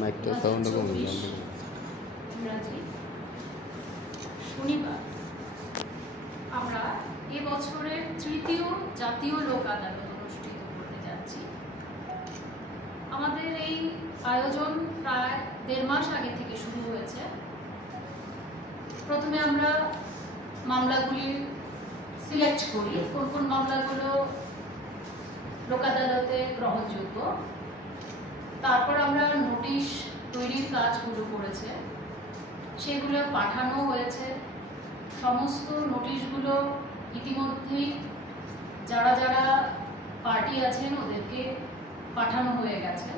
মাইকটা সাউন্ড কমে যাবে। ইংরাজি শনিবার আমরা এবছরের তৃতীয় জাতীয় লোক আদালত অনুষ্ঠিত করতে যাচ্ছি। আমাদের এই আয়োজন প্রায় 1.5 মাস আগে থেকে শুরু হয়েছে। প্রথমে আমরা মামলাগুলি সিলেক্ট করি, কোন কোন মামলাগুলো লোক আদালতে গ্রহণযোগ্য। তারপর আমরা নোটিশ তৈরির কাজগুলো করেছে, সেগুলো পাঠানো হয়েছে। সমস্ত নোটিশগুলো ইতিমধ্যেই যারা যারা পার্টি আছেন ওদেরকে পাঠানো হয়ে গেছে।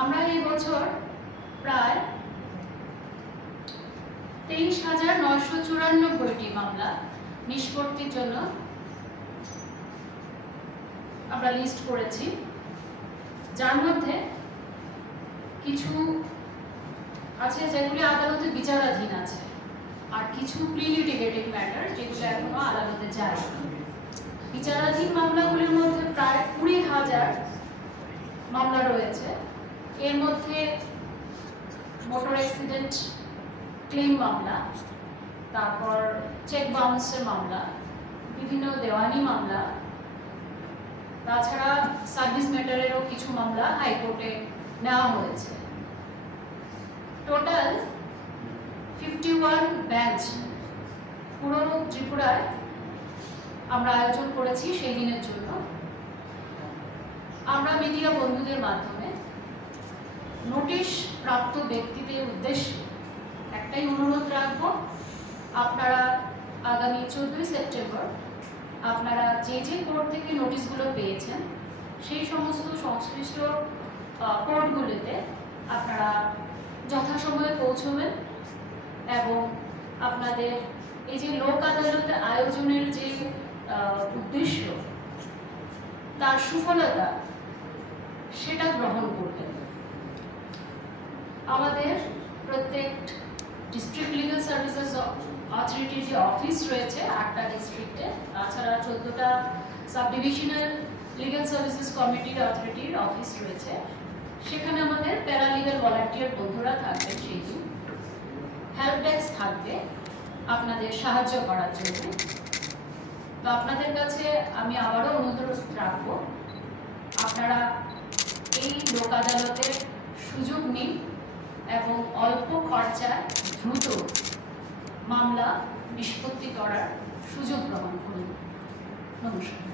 আমরা এই বছর প্রায় 23,994টি মামলা নিষ্পত্তির জন্য আমরা লিস্ট করেছি, যার মধ্যে কিছু আছে যেগুলি আদালতে বিচারাধীন আছে, আর কিছু প্রিলিটিগেটিভ ম্যাটার যেগুলো এখনো আদালতে যায়। বিচারাধীন মামলাগুলির মধ্যে প্রায় 20,000 মামলা রয়েছে। এর মধ্যে মোটর অ্যাক্সিডেন্ট ক্লেম মামলা, তারপর চেক বাউন্সের মামলা, বিভিন্ন দেওয়ানি মামলা, তাছাড়া সার্ভিস ম্যাটারেরও কিছু মামলা হাইকোর্টে নেওয়া হয়েছে। টোটাল 51 বেঞ্চ পুরো ত্রিপুরায় আমরা আয়োজন করেছি সেই দিনের জন্য। আমরা মিডিয়া বন্ধুদের মাধ্যমে নোটিশ প্রাপ্ত ব্যক্তিদের উদ্দেশ্যে একটাই অনুরোধ রাখব, আপনারা আগামী 14 সেপ্টেম্বর আপনারা যে যে কোর্ট থেকে নোটিশগুলো পেয়েছেন সেই সমস্ত সংশ্লিষ্ট কোর্টগুলিতে আপনারা যথাসময়ে পৌঁছবেন এবং আপনাদের এই যে লোক আদালত আয়োজনের যে উদ্দেশ্য তার সুফলতা সেটা গ্রহণ করবেন। আমাদের প্রত্যেক ডিস্ট্রিক্ট লিগাল সার্ভিসেস অথরিটির যে অফিস রয়েছে 8টা ডিস্ট্রিক্টে, তাছাড়া 14টা সাব ডিভিশনাল লিগাল সার্ভিসেস কমিটির অথরিটির অফিস রয়েছে, সেখানে আমাদের প্যারালিগাল ভলান্টিয়ার বন্ধুরা থাকবেন। সেই দিন হেল্প ডেস্ক থাকবে আপনাদের সাহায্য করার জন্য। তো আপনাদের কাছে আমি আবারও অনুরোধ রাখবো, আপনারা এই লোক আদালতের সুযোগ নিন এবং অল্প খরচায় দ্রুত মামলা নিষ্পত্তি করার সুযোগ গ্রহণ করুন। নমস্কার।